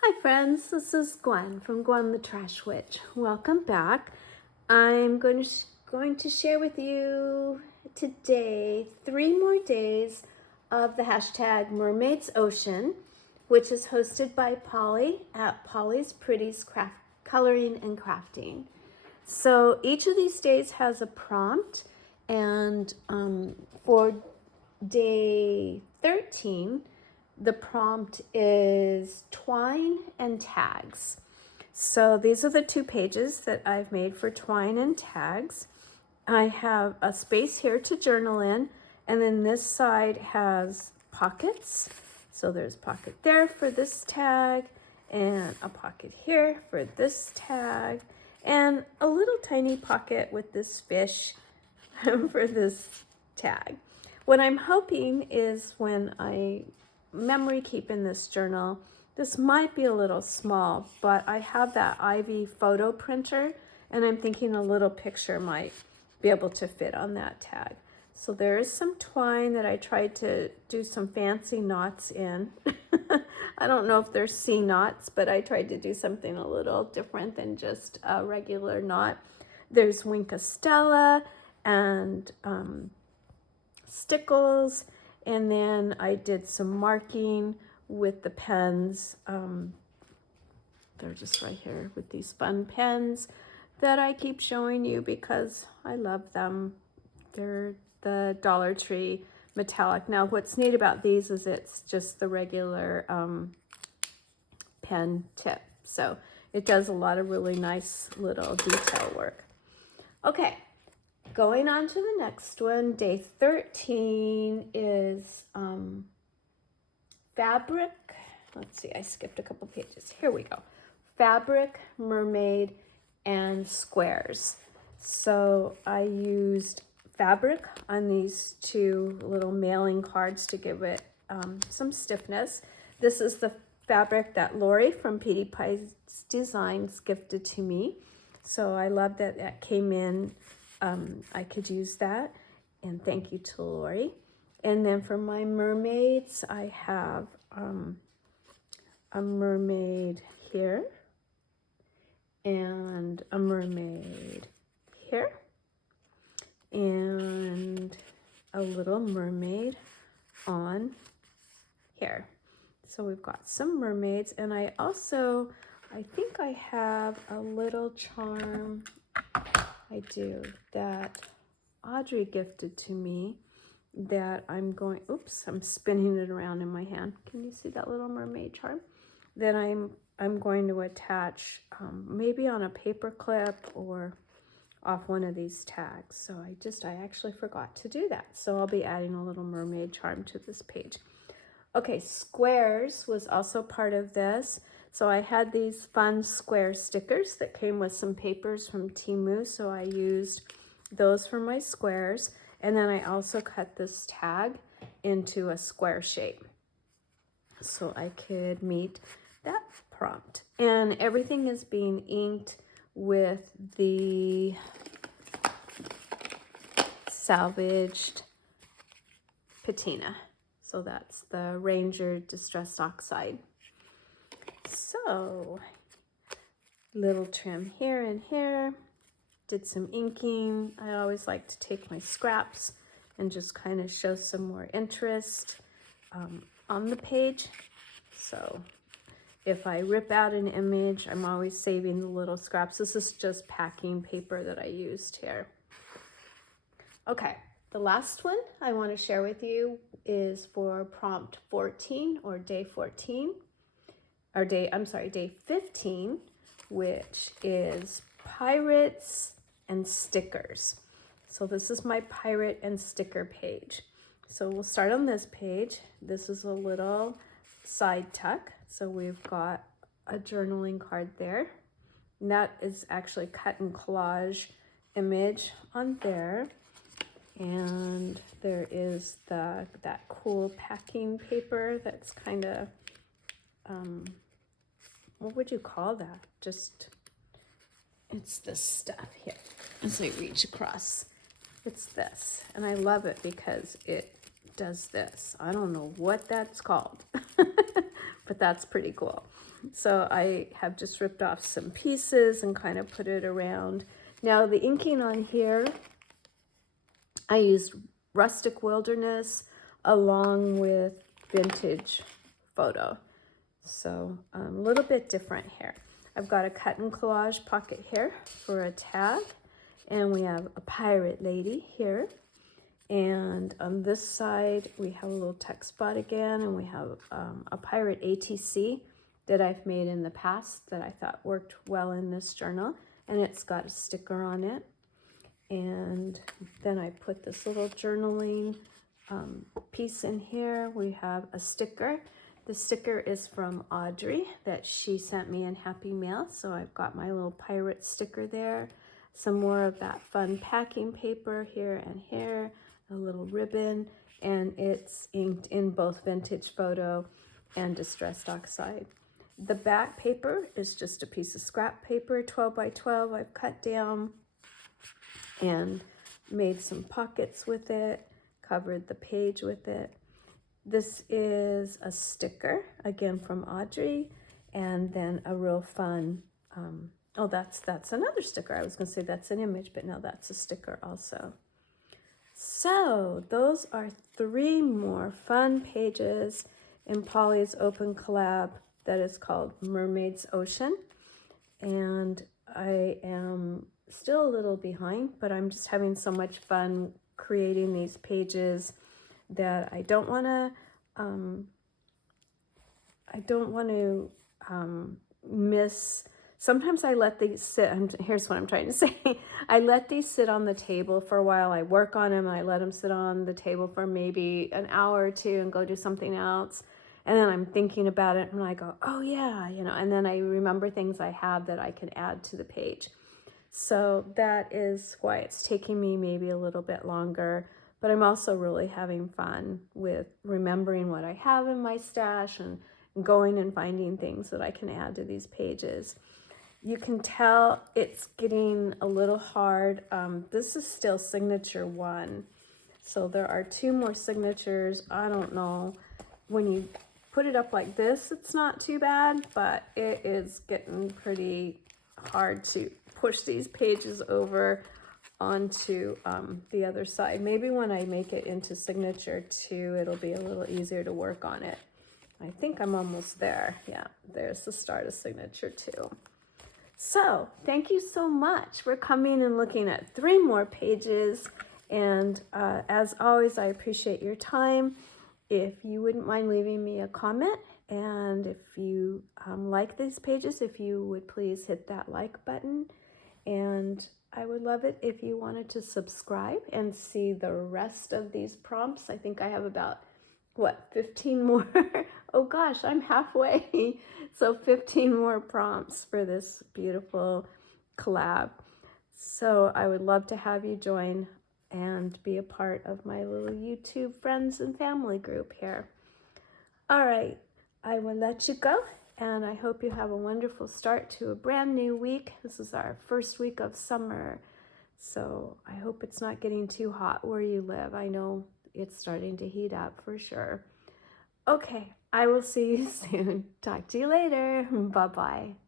Hi friends, this is Gwen from Gwen the Trash Witch. Welcome back. I'm going to share with you today 3 more days of the hashtag Mermaids Ocean, which is hosted by Polly at Polly's Pretties Coloring and Crafting. So each of these days has a prompt, and for day 13, the prompt is Twine and Tags. So these are the 2 pages that I've made for Twine and Tags. I have a space here to journal in, and then this side has pockets. So there's a pocket there for this tag, and a pocket here for this tag, and a little tiny pocket with this fish for this tag. What I'm hoping is when I memory keep in this journal, this might be a little small, but I have that Ivy photo printer, and I'm thinking a little picture might be able to fit on that tag. So there is some twine that I tried to do some fancy knots in. I don't know if they're C knots, but I tried to do something a little different than just a regular knot. There's Winkastella and stickles, and then I did some marking with the pens. They're just right here with these fun pens that I keep showing you because I love them. They're the Dollar Tree metallic. Now what's neat about these is it's just the regular pen tip. So it does a lot of really nice little detail work. Okay. Going on to the next one, day 13 is fabric. Let's see, I skipped a couple pages. Here we go. Fabric, mermaid, and squares. So I used fabric on these 2 little mailing cards to give it some stiffness. This is the fabric that Lori from Petey Pie's Designs gifted to me. So I love that that came in. I could use that, and thank you to Lori. And then for my mermaids, I have a mermaid here and a mermaid here and a little mermaid on here. So we've got some mermaids, and I think I have a little charm. I do, that Audrey gifted to me that I'm spinning it around in my hand. Can you see that little mermaid charm? That I'm going to attach maybe on a paper clip or off one of these tags. So I actually forgot to do that. So I'll be adding a little mermaid charm to this page. Okay, squares was also part of this. So I had these fun square stickers that came with some papers from Temu, so I used those for my squares. And then I also cut this tag into a square shape so I could meet that prompt. And everything is being inked with the salvaged patina. So that's the Ranger Distress Oxide. So, little trim here and here. Did some inking. I always like to take my scraps and just kind of show some more interest on the page. So if I rip out an image, I'm always saving the little scraps. This is just packing paper that I used here. Okay, the last one I want to share with you is for prompt 14 or day 14. Or day 15, which is pirates and stickers. So this is my pirate and sticker page. So we'll start on this page. This is a little side tuck. So we've got a journaling card there. And that is actually cut and collage image on there. And there is that cool packing paper that's kind of what would you call that? It's this stuff here. As I reach across, it's this. And I love it because it does this. I don't know what that's called, but that's pretty cool. So I have just ripped off some pieces and kind of put it around. Now the inking on here, I used Rustic Wilderness along with Vintage Photo. So a little bit different here. I've got a cut and collage pocket here for a tag. And we have a pirate lady here. And on this side, we have a little text spot again. And we have a pirate ATC that I've made in the past that I thought worked well in this journal. And it's got a sticker on it. And then I put this little journaling piece in here. We have a sticker. The sticker is from Audrey that she sent me in Happy Mail. So I've got my little pirate sticker there. Some more of that fun packing paper here and here. A little ribbon. And it's inked in both Vintage Photo and Distressed Oxide. The back paper is just a piece of scrap paper, 12 by 12. I've cut down and made some pockets with it, covered the page with it. This is a sticker, again from Audrey, and then a real fun, oh, that's another sticker. I was gonna say that's an image, but no, that's a sticker also. So those are 3 more fun pages in Polly's open collab that is called Mermaid's Ocean. And I am still a little behind, but I'm just having so much fun creating these pages that I don't want to miss. Sometimes I let these sit, and here's what I'm trying to say. I let these sit on the table for a while. I work on them. I let them sit on the table for maybe an hour or 2 and go do something else. And then I'm thinking about it and I go, oh yeah, you know, and then I remember things I have that I can add to the page. So that is why it's taking me maybe a little bit longer, but I'm also really having fun with remembering what I have in my stash and going and finding things that I can add to these pages. You can tell it's getting a little hard. This is still signature 1. So there are 2 more signatures. I don't know. When you put it up like this, it's not too bad, but it is getting pretty hard to push these pages over onto the other side. Maybe when I make it into signature 2, it'll be a little easier to work on it. I think I'm almost there. Yeah, there's the start of signature 2. So thank you so much for coming and looking at 3 more pages. And as always, I appreciate your time. If you wouldn't mind leaving me a comment, and if you like these pages, if you would please hit that like button. And I would love it if you wanted to subscribe and see the rest of these prompts. I think I have about, 15 more? Oh gosh, I'm halfway. So 15 more prompts for this beautiful collab. So I would love to have you join and be a part of my little YouTube friends and family group here. All right, I will let you go, and I hope you have a wonderful start to a brand new week. This is our first week of summer, so I hope it's not getting too hot where you live. I know it's starting to heat up for sure. Okay, I will see you soon. Talk to you later. Bye-bye.